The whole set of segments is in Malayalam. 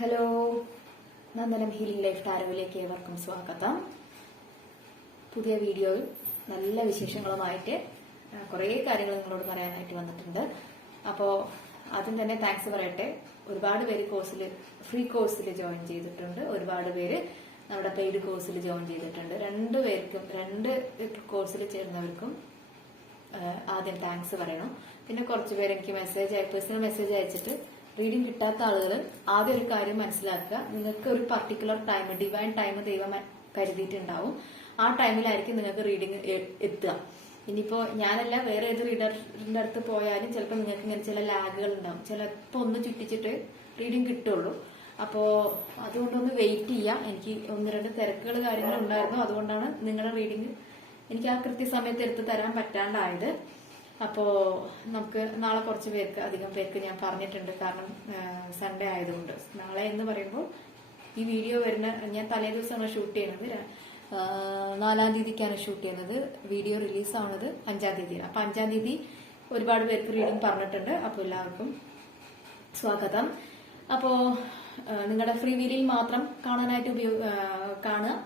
ഹലോ, നന്ദനം ഹീലിംഗ് ലൈഫ് ടാരോയിലേക്ക് ഏവർക്കും സ്വാഗതം. പുതിയ വീഡിയോയിൽ നല്ല വിശേഷങ്ങളുമായിട്ട് കുറേ കാര്യങ്ങൾ നിങ്ങളോട് പറയാനായിട്ട് വന്നിട്ടുണ്ട്. അപ്പോൾ ആദ്യം തന്നെ താങ്ക്സ് പറയട്ടെ. ഒരുപാട് പേര് ഫ്രീ കോഴ്സിൽ ജോയിൻ ചെയ്തിട്ടുണ്ട്. ഒരുപാട് പേര് നമ്മുടെ പെയ്ഡ് കോഴ്സിൽ ജോയിൻ ചെയ്തിട്ടുണ്ട്. രണ്ട് കോഴ്സിൽ ചേർന്നവർക്കും ആദ്യം താങ്ക്സ് പറയണം. പിന്നെ കുറച്ച് പേര് എനിക്ക് പേഴ്സണൽ മെസ്സേജ് അയച്ചിട്ട് റീഡിംഗ് കിട്ടാത്ത ആളുകൾ ആദ്യം ഒരു കാര്യം മനസ്സിലാക്കുക. നിങ്ങൾക്ക് ഒരു പർട്ടിക്കുലർ ടൈം, ഡിവൈൻ ടൈം ദൈവം കരുതിയിട്ടുണ്ടാവും. ആ ടൈമിലായിരിക്കും നിങ്ങൾക്ക് റീഡിംഗ് എത്തുക. ഇനിയിപ്പോ ഞാനല്ല, വേറെ ഏത് റീഡറിന്റെ അടുത്ത് പോയാലും ചിലപ്പോൾ നിങ്ങൾക്ക് ഇങ്ങനെ ചില ലാഗുകൾ ഉണ്ടാവും. ചിലപ്പോൾ ഒന്ന് ചുറ്റിച്ചിട്ട് റീഡിംഗ് കിട്ടുള്ളൂ. അപ്പോ അതുകൊണ്ടൊന്ന് വെയിറ്റ് ചെയ്യാം. എനിക്ക് ഒന്ന് രണ്ട് തിരക്കുകൾ കാര്യങ്ങൾ ഉണ്ടായിരുന്നു. അതുകൊണ്ടാണ് നിങ്ങളുടെ റീഡിംഗ് എനിക്ക് ആ കൃത്യസമയത്ത് എടുത്ത് തരാൻ പറ്റാണ്ടായത്. അപ്പോ നമുക്ക് നാളെ കുറച്ച് അധികം പേർക്ക് ഞാൻ പറഞ്ഞിട്ടുണ്ട്. കാരണം സൺഡേ ആയതുകൊണ്ട്. നാളെ എന്ന് പറയുമ്പോൾ ഈ വീഡിയോ ഞാൻ തലേ ദിവസമാണ് ഷൂട്ട് ചെയ്യുന്നത്. 4-ാം തീയതിക്കാണ് ഷൂട്ട് ചെയ്യുന്നത്. വീഡിയോ റിലീസ് ആവുന്നത് 5-ാം തീയതിയാണ്. അപ്പൊ 5-ാം തീയതി ഒരുപാട് പേർക്ക് റീഡിംഗ് പറഞ്ഞിട്ടുണ്ട്. അപ്പോൾ എല്ലാവർക്കും സ്വാഗതം. അപ്പോ നിങ്ങളുടെ ഫ്രീ വീലിൽ മാത്രം കാണാനായിട്ട് കാണുക.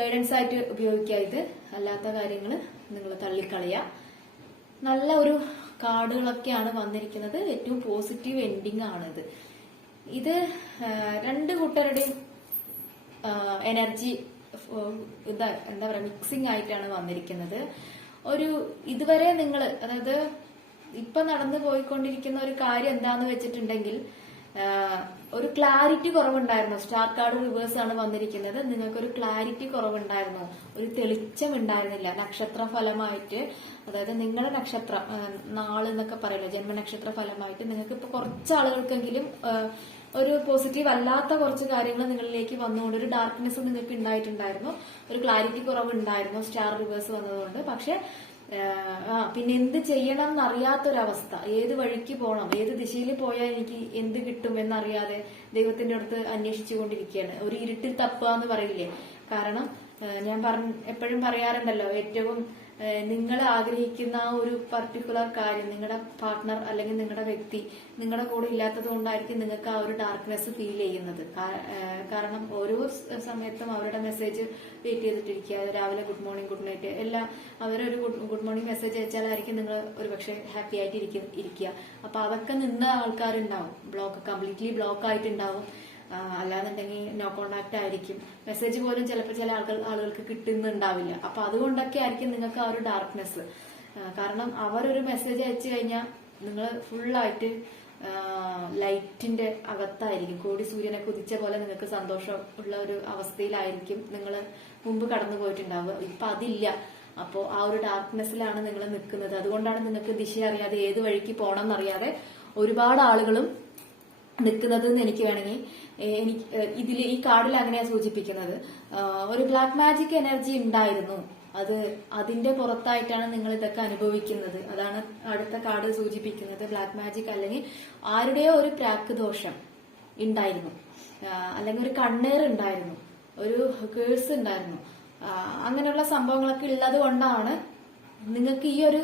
ഗൈഡൻസ് ആയിട്ട് ഉപയോഗിക്കാതെ അല്ലാത്ത കാര്യങ്ങൾ നിങ്ങൾ തള്ളിക്കളയുക. നല്ല ഒരു കാർഡുകളൊക്കെയാണ് വന്നിരിക്കുന്നത്. ഏറ്റവും പോസിറ്റീവ് എൻഡിങ് ആണിത്. ഇത് രണ്ട് കൂട്ടരുടെയും എനർജി എന്താ പറയാ മിക്സിംഗ് ആയിട്ടാണ് വന്നിരിക്കുന്നത്. ഇതുവരെ നിങ്ങൾ, അതായത് ഇപ്പൊ നടന്നു പോയിക്കൊണ്ടിരിക്കുന്ന ഒരു കാര്യം എന്താന്ന് വെച്ചിട്ടുണ്ടെങ്കിൽ ഒരു ക്ലാരിറ്റി കുറവുണ്ടായിരുന്നു. സ്റ്റാർ കാർഡ് റിവേഴ്സ് ആണ് വന്നിരിക്കുന്നത്. നിങ്ങൾക്കൊരു ക്ലാരിറ്റി കുറവുണ്ടായിരുന്നു, ഒരു തെളിച്ചം ഉണ്ടായിരുന്നില്ല നക്ഷത്ര ഫലമായിട്ട്. അതായത് നിങ്ങളുടെ നക്ഷത്ര നാള് എന്നൊക്കെ പറയല്ലോ, ജന്മനക്ഷത്ര ഫലമായിട്ട് നിങ്ങൾക്ക് ഇപ്പൊ കുറച്ച് ആളുകൾക്കെങ്കിലും ഒരു പോസിറ്റീവ് അല്ലാത്ത കുറച്ച് കാര്യങ്ങൾ നിങ്ങളിലേക്ക് വന്നുകൊണ്ട് ഒരു ഡാർക്ക്നെസ് നിങ്ങൾക്ക് ഉണ്ടായിട്ടുണ്ടായിരുന്നു, ഒരു ക്ലാരിറ്റി കുറവ് ഉണ്ടായിരുന്നു സ്റ്റാർ റിവേഴ്സ് വന്നതുകൊണ്ട്. പക്ഷെ പിന്നെ എന്ത് ചെയ്യണം എന്നറിയാത്തൊരവസ്ഥ, ഏത് വഴിക്ക് പോകണം, ഏത് ദിശയിൽ പോയാൽ എനിക്ക് എന്ത് കിട്ടും എന്നറിയാതെ ദൈവത്തിന്റെ അടുത്ത് അന്വേഷിച്ചു കൊണ്ടിരിക്കുകയാണ്. ഒരു ഇരുട്ടിൽ തപ്പുക എന്ന് പറയില്ലേ. കാരണം ഞാൻ എപ്പോഴും പറയാറുണ്ടല്ലോ, ഏറ്റവും നിങ്ങൾ ആഗ്രഹിക്കുന്ന ആ ഒരു പർട്ടിക്കുലർ കാര്യം, നിങ്ങളുടെ പാർട്ട്ണർ അല്ലെങ്കിൽ നിങ്ങളുടെ വ്യക്തി നിങ്ങളുടെ കൂടെ ഇല്ലാത്തത് കൊണ്ടായിരിക്കും നിങ്ങൾക്ക് ആ ഒരു ഡാർക്ക്നെസ് ഫീൽ ചെയ്യുന്നത്. കാരണം ഓരോ സമയത്തും അവരുടെ മെസ്സേജ് വെയിറ്റ് ചെയ്തിട്ടിരിക്കുക. രാവിലെ ഗുഡ് മോർണിംഗ്, ഗുഡ് നൈറ്റ് എല്ലാം അവരൊരു ഗുഡ് മോർണിംഗ് മെസ്സേജ് അയച്ചാലായിരിക്കും നിങ്ങൾ ഒരുപക്ഷെ ഹാപ്പി ആയിട്ട് ഇരിക്കുക. അപ്പൊ അതൊക്കെ നിന്ന ആൾക്കാരുണ്ടാവും, കംപ്ലീറ്റ്ലി ബ്ലോക്ക് ആയിട്ടുണ്ടാവും. അല്ലാന്നുണ്ടെങ്കിൽ നോ കോണ്ടാക്ട് ആയിരിക്കും. മെസ്സേജ് പോലും ചിലപ്പോൾ ചില ആളുകൾക്ക് കിട്ടുന്നുണ്ടാവില്ല. അപ്പൊ അതുകൊണ്ടൊക്കെ ആയിരിക്കും നിങ്ങൾക്ക് ആ ഒരു ഡാർക്ക്നെസ്. കാരണം അവരൊരു മെസ്സേജ് അയച്ചു കഴിഞ്ഞാൽ നിങ്ങൾ ഫുള്ളായിട്ട് ലൈറ്റിന്റെ അകത്തായിരിക്കും. കോടി സൂര്യനെ കുതിച്ച പോലെ നിങ്ങൾക്ക് സന്തോഷം ഉള്ള ഒരു അവസ്ഥയിലായിരിക്കും നിങ്ങൾ മുമ്പ് കടന്നു പോയിട്ടുണ്ടാവുക. ഇപ്പൊ അതില്ല. അപ്പോ ആ ഒരു ഡാർക്ക്നെസ്സിലാണ് നിങ്ങൾ നിൽക്കുന്നത്. അതുകൊണ്ടാണ് നിങ്ങൾക്ക് ദിശ അറിയാതെ ഏത് വഴിക്ക് പോകണം എന്നറിയാതെ ഒരുപാട് ആളുകളും നിൽക്കുന്നത് എന്ന് എനിക്ക് വേണമെങ്കിൽ ഈ കാർഡിൽ അങ്ങനെയാ സൂചിപ്പിക്കുന്നത്. ഒരു ബ്ലാക്ക് മാജിക് എനർജി ഉണ്ടായിരുന്നു. അതിന്റെ പുറത്തായിട്ടാണ് നിങ്ങൾ ഇതൊക്കെ അനുഭവിക്കുന്നത്. അതാണ് അടുത്ത കാർഡ് സൂചിപ്പിക്കുന്നത്. ബ്ലാക്ക് മാജിക് അല്ലെങ്കിൽ ആരുടെയോ ഒരു പ്രാക്ക് ദോഷം ഉണ്ടായിരുന്നു, അല്ലെങ്കിൽ ഒരു കണ്ണേർ ഉണ്ടായിരുന്നു, ഒരു കേഴ്സ് ഉണ്ടായിരുന്നു. അങ്ങനെയുള്ള സംഭവങ്ങളൊക്കെ ഉള്ളത് കൊണ്ടാണ് നിങ്ങൾക്ക് ഈ ഒരു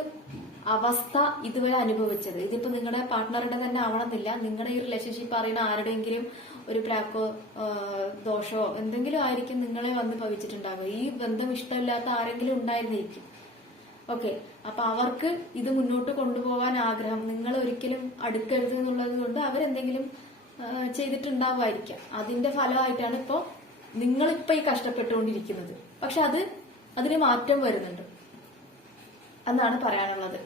അവസ്ഥ ഇതുവരെ അനുഭവിച്ചത്. ഇതിപ്പോ നിങ്ങളുടെ പാർട്ട്ണറുടെ തന്നെ ആവണമെന്നില്ല. നിങ്ങളുടെ ഈ റിലേഷൻഷിപ്പ് അറിയുന്ന ആരുടെയെങ്കിലും ഒരു പ്രാക്കോ ദോഷമോ എന്തെങ്കിലും ആയിരിക്കും നിങ്ങളെ വന്ന് ഭവിച്ചിട്ടുണ്ടാവുക. ഈ ബന്ധം ഇഷ്ടമില്ലാത്ത ആരെങ്കിലും ഉണ്ടായിരുന്നിരിക്കും. ഓക്കെ, അപ്പൊ അവർക്ക് ഇത് മുന്നോട്ട് കൊണ്ടുപോകാൻ ആഗ്രഹം, നിങ്ങൾ ഒരിക്കലും അടുക്കരുത് എന്നുള്ളത് കൊണ്ട് അവരെന്തെങ്കിലും ചെയ്തിട്ടുണ്ടാവുമായിരിക്കാം. അതിന്റെ ഫലമായിട്ടാണ് ഇപ്പോ നിങ്ങളിപ്പോ ഈ കഷ്ടപ്പെട്ടുകൊണ്ടിരിക്കുന്നത്. പക്ഷെ അതിന് മാറ്റം വരുന്നുണ്ട് എന്നാണ് പറയാനുള്ളത്.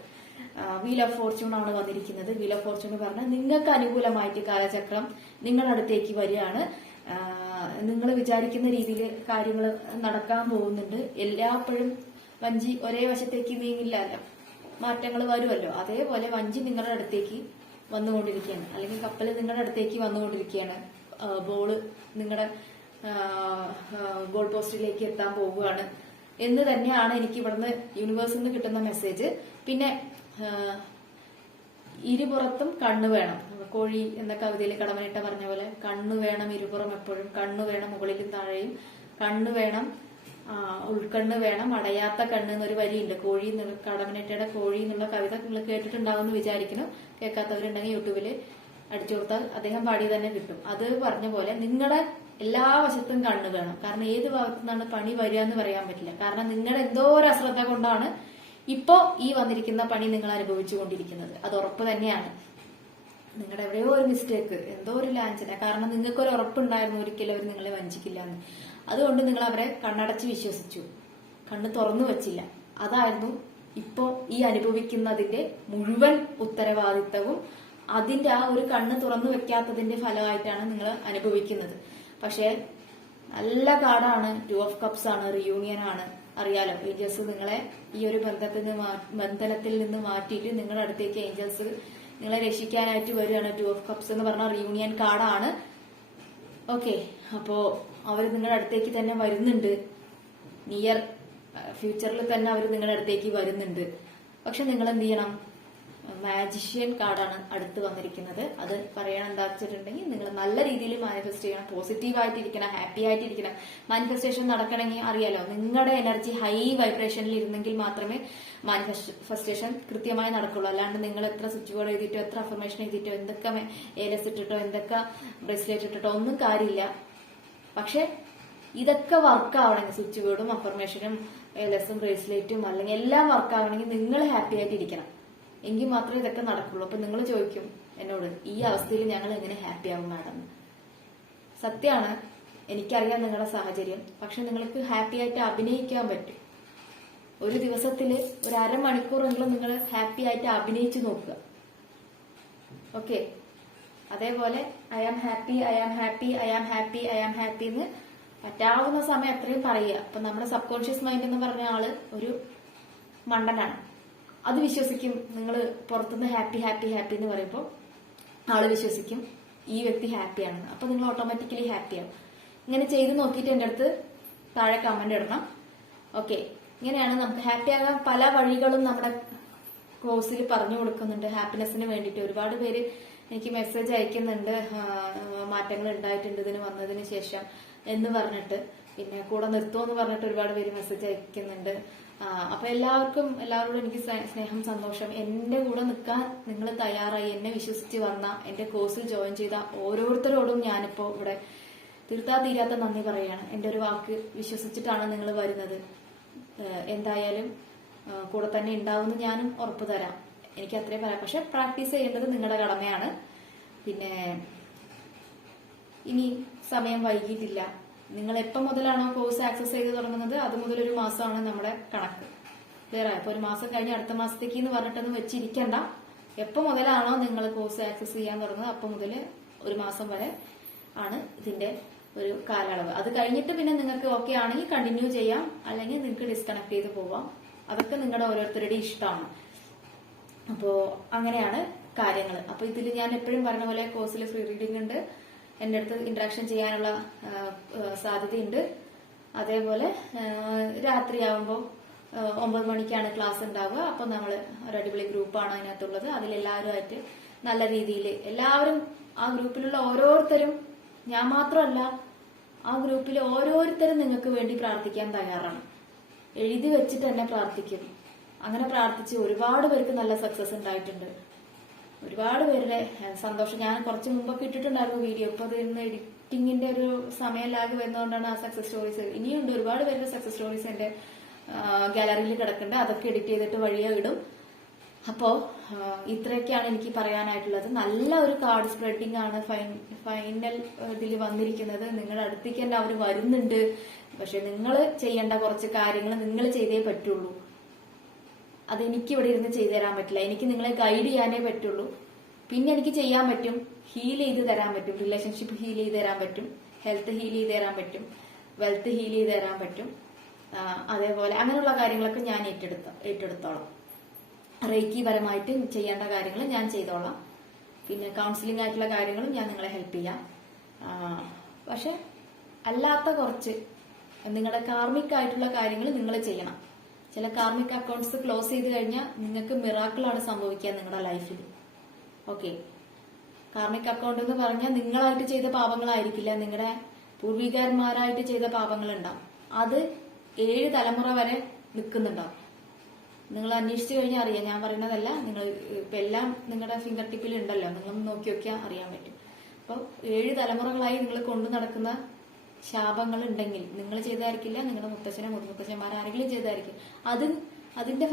വീൽ ഓഫ് ഫോർച്യൂൺ ആണ് വന്നിരിക്കുന്നത്. വീൽ ഓഫ് ഫോർച്യൂൺ പറഞ്ഞാൽ നിങ്ങൾക്ക് അനുകൂലമായിട്ട് കാലചക്രം നിങ്ങളുടെ അടുത്തേക്ക് വരികയാണ്. നിങ്ങൾ വിചാരിക്കുന്ന രീതിയിൽ കാര്യങ്ങൾ നടക്കാൻ പോകുന്നുണ്ട്. എല്ലാപ്പോഴും വഞ്ചി ഒരേ വശത്തേക്ക് നീങ്ങില്ലല്ലോ, മാറ്റങ്ങൾ വരുമല്ലോ. അതേപോലെ വഞ്ചി നിങ്ങളുടെ അടുത്തേക്ക് വന്നുകൊണ്ടിരിക്കുകയാണ്, അല്ലെങ്കിൽ കപ്പൽ നിങ്ങളുടെ അടുത്തേക്ക് വന്നുകൊണ്ടിരിക്കുകയാണ്. ബോള് നിങ്ങളുടെ ഗോൾ പോസ്റ്റിലേക്ക് എത്താൻ പോവുകയാണ് എന്ന് തന്നെയാണ് എനിക്ക് ഇവിടുന്ന് യൂണിവേഴ്സിൽ നിന്ന് കിട്ടുന്ന മെസ്സേജ്. പിന്നെ ഇരുപുറത്തും കണ്ണു വേണം. കോഴി എന്ന കവിതയിൽ കടമനിട്ട പറഞ്ഞ പോലെ കണ്ണു വേണം ഇരുപുറം എപ്പോഴും. കണ്ണു വേണം മുകളിലും താഴെയും. കണ്ണു വേണം, ഉൾക്കണ്ണ് വേണം, അടയാത്ത കണ്ണ് എന്നൊരു വരിയുണ്ട്. കടമനിട്ടയുടെ കോഴി എന്നുള്ള കവിത നിങ്ങൾ കേട്ടിട്ടുണ്ടാവുമെന്ന് വിചാരിക്കുന്നു. കേൾക്കാത്തവരുണ്ടെങ്കിൽ യൂട്യൂബില് അടിച്ചു കൊടുത്താൽ അദ്ദേഹം പാടി തന്നെ കിട്ടും. അത് പറഞ്ഞ പോലെ നിങ്ങളുടെ എല്ലാ വശത്തും കണ്ണ് വേണം. കാരണം ഏത് ഭാഗത്തു നിന്നാണ് പണി വരിക എന്ന് പറയാൻ പറ്റില്ല. കാരണം നിങ്ങളുടെ എന്തോ ഒരു അശ്രദ്ധ കൊണ്ടാണ് ഇപ്പോ ഈ വന്നിരിക്കുന്ന പണി നിങ്ങൾ അനുഭവിച്ചു കൊണ്ടിരിക്കുന്നത്. അത് ഉറപ്പ് തന്നെയാണ്. നിങ്ങളുടെ എവിടെയോ ഒരു മിസ്റ്റേക്ക്, എന്തോ ഒരു ലാഞ്ചന. കാരണം നിങ്ങൾക്കൊരു ഉറപ്പുണ്ടായിരുന്നു ഒരിക്കലും അവർ നിങ്ങളെ വഞ്ചിക്കില്ല എന്ന്. അതുകൊണ്ട് നിങ്ങൾ അവരെ കണ്ണടച്ച് വിശ്വസിച്ചു, കണ്ണ് തുറന്നു വെച്ചില്ല. അതായിരുന്നു ഇപ്പോ ഈ അനുഭവിക്കുന്നതിന്റെ മുഴുവൻ ഉത്തരവാദിത്തവും അതിന്റെ ആ ഒരു കണ്ണ് തുറന്നു വെക്കാത്തതിന്റെ ഫലമായിട്ടാണ് നിങ്ങൾ അനുഭവിക്കുന്നത്. പക്ഷെ നല്ല കാർഡാണ്, 2 ഓഫ് കപ്സ് ആണ്, റിയൂണിയൻ ആണ്. അറിയാലോ, ഏഞ്ചൽസ് നിങ്ങളെ ഈ ഒരു ബന്ധനത്തിൽ നിന്ന് മാറ്റിയിട്ട് നിങ്ങളുടെ അടുത്തേക്ക് ഏഞ്ചൽസ് നിങ്ങളെ രക്ഷിക്കാനായിട്ട് വരികയാണ്. 2 ഓഫ് കപ്സ് എന്ന് പറഞ്ഞ റിയൂണിയൻ കാർഡാണ്. ഓക്കെ, അപ്പോ അവർ നിങ്ങളുടെ അടുത്തേക്ക് തന്നെ വരുന്നുണ്ട്. നിയർ ഫ്യൂച്ചറിൽ തന്നെ അവർ നിങ്ങളുടെ അടുത്തേക്ക് വരുന്നുണ്ട്. പക്ഷെ നിങ്ങൾ എന്ത് ചെയ്യണം? മാജിഷ്യൻ കാർഡാണ് അടുത്ത് വന്നിരിക്കുന്നത്. അത് പറയാൻ എന്താ വെച്ചിട്ടുണ്ടെങ്കിൽ നിങ്ങൾ നല്ല രീതിയിൽ മാനിഫെസ്റ്റ് ചെയ്യണം, പോസിറ്റീവായിട്ടിരിക്കണം, ഹാപ്പി ആയിട്ടിരിക്കണം. മാനിഫെസ്റ്റേഷൻ നടക്കണമെങ്കിൽ അറിയാലോ, നിങ്ങളുടെ എനർജി ഹൈ വൈബ്രേഷനിൽ ഇരുന്നെങ്കിൽ മാത്രമേ മാനിഫെസ്റ്റേഷൻ കൃത്യമായി നടക്കുള്ളൂ. അല്ലാണ്ട് നിങ്ങൾ എത്ര സ്വിച്ച് ബോർഡ് എഴുതിയിട്ടോ, എത്ര അഫർമേഷൻ എഴുതിയിട്ടോ, എന്തൊക്കെ ഏലസ് ഇട്ടിട്ടോ, എന്തൊക്കെ ബ്രേസ്ലെറ്റ് ഇട്ടിട്ടോ ഒന്നും കാര്യമില്ല. പക്ഷെ ഇതൊക്കെ വർക്ക് ആവണമെങ്കിൽ, സ്വിച്ച് ബോർഡും അഫർമേഷനും ഏലസും ബ്രേസ്ലെറ്റും അല്ലെങ്കിൽ എല്ലാം വർക്ക് ആവണമെങ്കിൽ നിങ്ങൾ ഹാപ്പി ആയിട്ടിരിക്കണം. എങ്കിൽ മാത്രമേ ഇതൊക്കെ നടക്കുള്ളൂ. അപ്പൊ നിങ്ങൾ ചോദിക്കും എന്നോട്, ഈ അവസ്ഥയിൽ ഞങ്ങൾ എങ്ങനെ ഹാപ്പി ആവും മാഡം? സത്യമാണ്, എനിക്കറിയാം നിങ്ങളുടെ സാഹചര്യം. പക്ഷെ നിങ്ങൾക്ക് ഹാപ്പി ആയിട്ട് അഭിനയിക്കാൻ പറ്റും. ഒരു ദിവസത്തില് ഒരു അരമണിക്കൂറെങ്കിലും നിങ്ങൾ ഹാപ്പി ആയിട്ട് അഭിനയിച്ചു നോക്കുക. ഓക്കെ, അതേപോലെ I am happy, I am happy, I am happy, I am happy എന്ന് പറ്റാവുന്ന സമയം അത്രയും പറയുക. അപ്പൊ നമ്മുടെ സബ് കോൺഷ്യസ് മൈൻഡ് എന്ന് പറഞ്ഞ ആള് ഒരു മണ്ടനാണ്. അത് വിശ്വസിക്കും. നിങ്ങൾ പുറത്തുനിന്ന് ഹാപ്പി ഹാപ്പി ഹാപ്പി എന്ന് പറയുമ്പോൾ ആള് വിശ്വസിക്കും ഈ വ്യക്തി ഹാപ്പിയാണെന്ന്. അപ്പൊ നിങ്ങൾ ഓട്ടോമാറ്റിക്കലി ഹാപ്പിയാവും. ഇങ്ങനെ ചെയ്ത് നോക്കിയിട്ട് എന്റെ അടുത്ത് താഴെ കമന്റ് ഇടണം. ഓക്കെ, ഇങ്ങനെയാണ് നമുക്ക് ഹാപ്പി ആകാൻ പല വഴികളും നമ്മുടെ കോഴ്സിൽ പറഞ്ഞു കൊടുക്കുന്നുണ്ട്. ഹാപ്പിനെസ്സിന് വേണ്ടിയിട്ട് ഒരുപാട് പേര് എനിക്ക് മെസ്സേജ് അയക്കുന്നുണ്ട്, മാറ്റങ്ങൾ ഉണ്ടായിട്ടുണ്ട് ഇതിന് വന്നതിന് ശേഷം എന്ന് പറഞ്ഞിട്ട്. പിന്നെ കൂടെ നിർത്തുമെന്ന് പറഞ്ഞിട്ട് ഒരുപാട് പേര് മെസ്സേജ് അയക്കുന്നുണ്ട്. അപ്പൊ എല്ലാവരോടും എനിക്ക് സ്നേഹം, സന്തോഷം. എന്റെ കൂടെ നിൽക്കാൻ നിങ്ങൾ തയ്യാറായി എന്നെ വിശ്വസിച്ച് വന്ന, എന്റെ കോഴ്സിൽ ജോയിൻ ചെയ്ത ഓരോരുത്തരോടും ഞാനിപ്പോ ഇവിടെ തീർത്താ നന്ദി പറയാണ്. എന്റെ ഒരു വാക്ക് വിശ്വസിച്ചിട്ടാണ് നിങ്ങൾ വരുന്നത്. എന്തായാലും കൂടെ തന്നെ ഉണ്ടാവുമെന്ന് ഞാനും ഉറപ്പു തരാം. എനിക്ക് അത്രയും പറയാം. പക്ഷെ പ്രാക്ടീസ് ചെയ്യേണ്ടത് നിങ്ങളുടെ കടമയാണ്. പിന്നെ ഇനി സമയം വൈകിട്ടില്ല. നിങ്ങൾ എപ്പം മുതലാണോ കോഴ്സ് ആക്സസ് ചെയ്ത് തുടങ്ങുന്നത് അത് മുതൽ ഒരു മാസമാണ് നമ്മുടെ കണക്ക്. ക്ലിയർ ആയി? അപ്പൊ ഒരു മാസം കഴിഞ്ഞ് അടുത്ത മാസത്തേക്ക് എന്ന് പറഞ്ഞിട്ടൊന്നും വെച്ചിരിക്കണ്ട. എപ്പം മുതലാണോ നിങ്ങൾ കോഴ്സ് ആക്സസ് ചെയ്യാൻ തുടങ്ങുന്നത് അപ്പം മുതൽ ഒരു മാസം വരെ ആണ് ഇതിന്റെ ഒരു കാലയളവ്. അത് കഴിഞ്ഞിട്ട് പിന്നെ നിങ്ങൾക്ക് ഓക്കെ ആണെങ്കിൽ കണ്ടിന്യൂ ചെയ്യാം, അല്ലെങ്കിൽ നിങ്ങൾക്ക് ഡിസ്കണക്ട് ചെയ്ത് പോവാം. അതൊക്കെ നിങ്ങളുടെ ഓരോരുത്തരുടെയും ഇഷ്ടമാണ്. അപ്പോ അങ്ങനെയാണ് കാര്യങ്ങൾ. അപ്പൊ ഇതിൽ ഞാൻ എപ്പോഴും പറഞ്ഞ പോലെ കോഴ്സിൽ ഫ്രീ റീഡിംഗ് ഉണ്ട്. എന്റെ അടുത്ത് ഇന്ററാക്ഷൻ ചെയ്യാനുള്ള സാധ്യതയുണ്ട്. അതേപോലെ രാത്രിയാവുമ്പോൾ 9 മണിക്കാണ് ക്ലാസ് ഉണ്ടാവുക. അപ്പൊ നമ്മൾ ഒരു അടിപൊളി ഗ്രൂപ്പാണ് അതിനകത്തുള്ളത്. അതിലെല്ലാവരുമായിട്ട് നല്ല രീതിയിൽ എല്ലാവരും, ആ ഗ്രൂപ്പിലുള്ള ഓരോരുത്തരും, ഞാൻ മാത്രമല്ല, ആ ഗ്രൂപ്പിലെ ഓരോരുത്തരും നിങ്ങൾക്ക് വേണ്ടി പ്രാർത്ഥിക്കാൻ തയ്യാറാണ്. എഴുതി വെച്ചിട്ട് തന്നെ പ്രാർത്ഥിക്കും. അങ്ങനെ പ്രാർത്ഥിച്ച് ഒരുപാട് പേർക്ക് നല്ല സക്സസ് ഉണ്ടായിട്ടുണ്ട്. ഒരുപാട് പേരുടെ സന്തോഷം. ഞാൻ കുറച്ച് മുമ്പൊക്കെ ഇട്ടിട്ടുണ്ടായിരുന്നു വീഡിയോ. ഇപ്പൊ അത് എഡിറ്റിങ്ങിന്റെ ഒരു സമയം ലാഗ് വരുന്നതുകൊണ്ടാണ് ആ സക്സസ് സ്റ്റോറീസ്. ഇനിയുണ്ട് ഒരുപാട് പേരുടെ സക്സസ് സ്റ്റോറീസ് എന്റെ ഗാലറിയിൽ കിടക്കുന്നുണ്ട്. അതൊക്കെ എഡിറ്റ് ചെയ്തിട്ട് വഴിയെ ഇടും. അപ്പോ ഇത്രയൊക്കെയാണ് എനിക്ക് പറയാനായിട്ടുള്ളത്. നല്ല ഒരു കാർഡ് സ്പ്രെഡിംഗ് ആണ് ഫൈനൽ ഇതിൽ വന്നിരിക്കുന്നത്. നിങ്ങളുടെ അടുത്തേക്ക് തന്നെ അവർ വരുന്നുണ്ട്. പക്ഷെ നിങ്ങൾ ചെയ്യേണ്ട കുറച്ച് കാര്യങ്ങൾ നിങ്ങൾ ചെയ്തേ പറ്റുള്ളൂ. അതെനിക്ക് ഇവിടെ ഇരുന്ന് ചെയ്തു തരാൻ പറ്റില്ല. എനിക്ക് നിങ്ങളെ ഗൈഡ് ചെയ്യാനേ പറ്റുള്ളൂ. പിന്നെ എനിക്ക് ചെയ്യാൻ പറ്റും, ഹീൽ ചെയ്ത് തരാൻ പറ്റും, റിലേഷൻഷിപ്പ് ഹീൽ ചെയ്ത് തരാൻ പറ്റും, ഹെൽത്ത് ഹീൽ ചെയ്ത് തരാൻ പറ്റും, വെൽത്ത് ഹീൽ ചെയ്ത് തരാൻ പറ്റും. അതേപോലെ അങ്ങനെയുള്ള കാര്യങ്ങളൊക്കെ ഞാൻ ഏറ്റെടുത്തോളാം. റേക്കി പരമായിട്ട് ചെയ്യേണ്ട കാര്യങ്ങൾ ഞാൻ ചെയ്തോളാം. പിന്നെ കൗൺസിലിംഗ് ആയിട്ടുള്ള കാര്യങ്ങളും ഞാൻ നിങ്ങളെ ഹെൽപ്പ് ചെയ്യാം. പക്ഷെ അല്ലാത്ത കുറച്ച് നിങ്ങളുടെ കാർമിക് ആയിട്ടുള്ള കാര്യങ്ങൾ നിങ്ങൾ ചെയ്യണം. ചില കാർമിക് അക്കൗണ്ട്സ് ക്ലോസ് ചെയ്ത് കഴിഞ്ഞാൽ നിങ്ങൾക്ക് മിറാക്കിളാണ് സംഭവിക്കുക നിങ്ങളുടെ ലൈഫിൽ. ഓക്കെ, കാർമിക് അക്കൗണ്ട് എന്ന് പറഞ്ഞാൽ നിങ്ങളായിട്ട് ചെയ്ത പാപങ്ങളായിരിക്കില്ല, നിങ്ങളുടെ പൂർവികന്മാരായിട്ട് ചെയ്ത പാപങ്ങൾ ഉണ്ടാവും. അത് 7 തലമുറ വരെ നിൽക്കുന്നുണ്ടാവും. നിങ്ങൾ അന്വേഷിച്ചു കഴിഞ്ഞാൽ അറിയാം, ഞാൻ പറയുന്നതല്ല. നിങ്ങൾ ഇപ്പൊ എല്ലാം നിങ്ങളുടെ ഫിംഗർ ടിപ്പിൽ ഉണ്ടല്ലോ, നിങ്ങൾ നോക്കി നോക്കിയാൽ അറിയാൻ പറ്റും. അപ്പോൾ 7 തലമുറകളായി നിങ്ങൾ കൊണ്ടു നടക്കുന്ന ശാപങ്ങൾ ഉണ്ടെങ്കിൽ നിങ്ങൾ ചെയ്തായിരിക്കില്ല, നിങ്ങളുടെ മുത്തച്ഛനോ മുത്തച്ഛന്മാർ ആരെങ്കിലും ചെയ്തായിരിക്കും. അതിന്റെ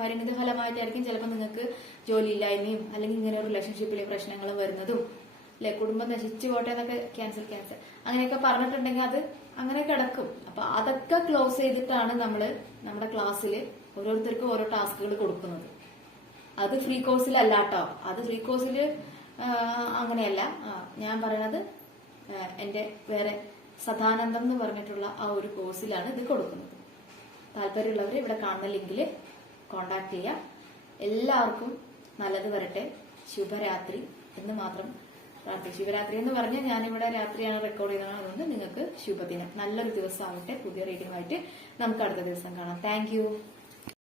പരിണിത ഫലമായിട്ടായിരിക്കും ചിലപ്പോൾ നിങ്ങൾക്ക് ജോലിയില്ലായ്മയും അല്ലെങ്കിൽ ഇങ്ങനെ ഒരു റിലേഷൻഷിപ്പിലെ പ്രശ്നങ്ങൾ വരുന്നതും, അല്ലെ, കുടുംബം നശിച്ചു പോട്ടെ എന്നൊക്കെ ക്യാൻസർ അങ്ങനെയൊക്കെ പറഞ്ഞിട്ടുണ്ടെങ്കിൽ അത് അങ്ങനെ കിടക്കും. അപ്പൊ അതൊക്കെ ക്ലോസ് ചെയ്തിട്ടാണ് നമ്മള് നമ്മുടെ ക്ലാസ്സിൽ ഓരോരുത്തർക്കും ഓരോ ടാസ്കുകൾ കൊടുക്കുന്നത്. അത് ഫ്രീ കോഴ്സിലല്ല കേട്ടോ. അത് ഫ്രീ കോഴ്സിൽ അങ്ങനെയല്ല. ഞാൻ പറയണത് എന്റെ വേറെ സദാനന്ദം എന്ന് പറഞ്ഞിട്ടുള്ള ആ ഒരു കോഴ്സിലാണ് ഇത് കൊടുക്കുന്നത്. താല്പര്യമുള്ളവർ ഇവിടെ കാണുന്ന ലിങ്കിൽ കോണ്ടാക്ട് ചെയ്യാം. എല്ലാവർക്കും നല്ലത് വരട്ടെ. ശുഭരാത്രി എന്ന് മാത്രം പ്രാർത്ഥി. ശിവരാത്രി എന്ന് പറഞ്ഞാൽ ഞാനിവിടെ രാത്രിയാണ് റെക്കോർഡ് ചെയ്യുന്നത്. അതുകൊണ്ട് നിങ്ങൾക്ക് ശുഭദിനം, നല്ലൊരു ദിവസം ആവട്ടെ. പുതിയ റീഡിംഗുമായിട്ട് നമുക്ക് അടുത്ത ദിവസം കാണാം. താങ്ക്